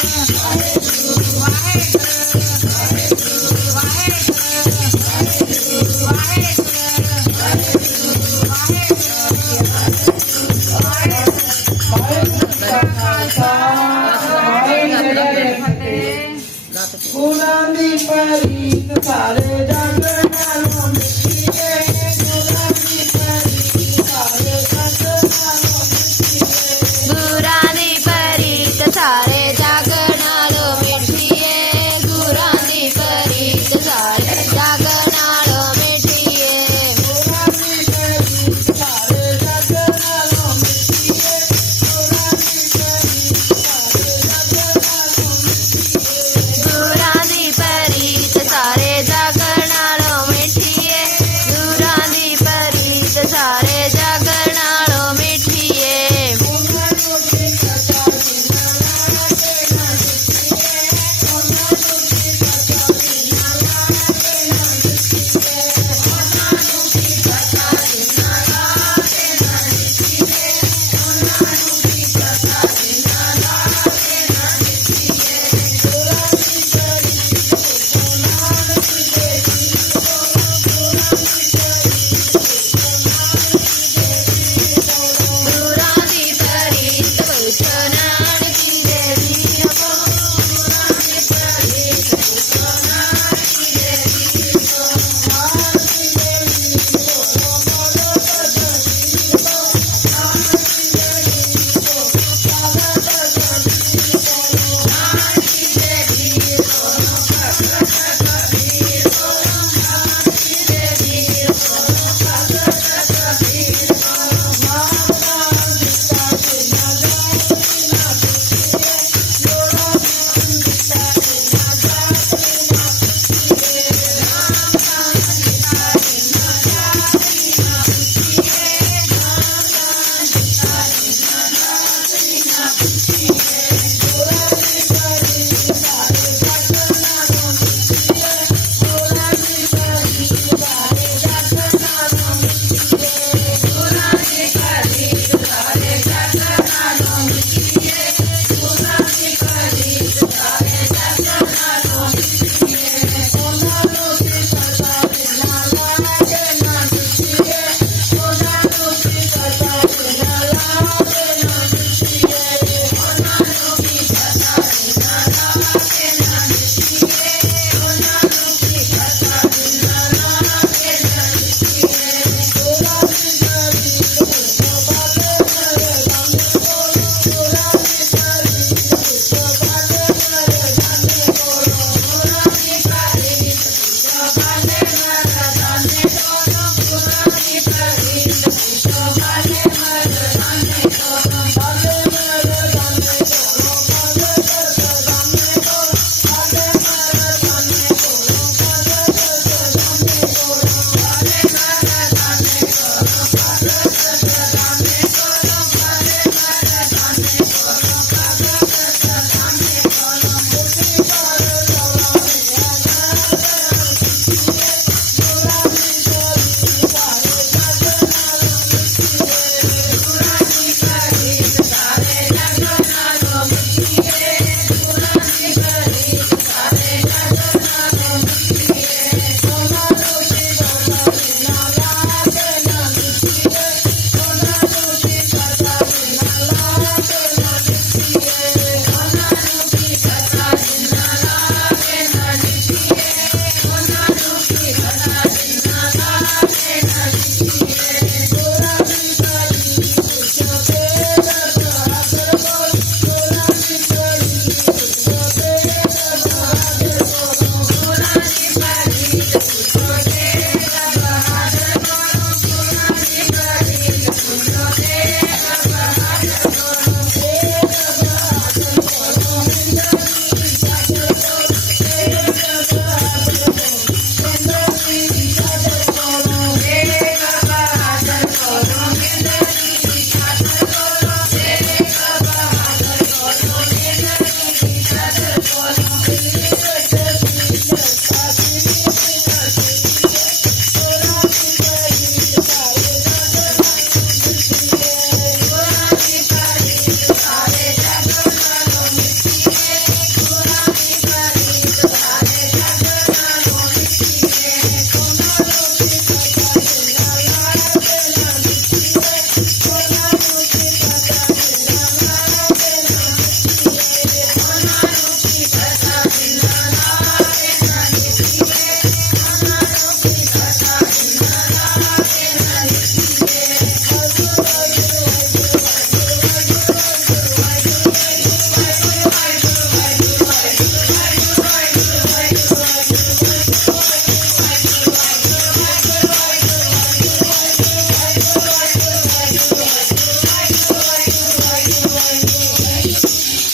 दुवे दुआ दुरे ख़्याल दुर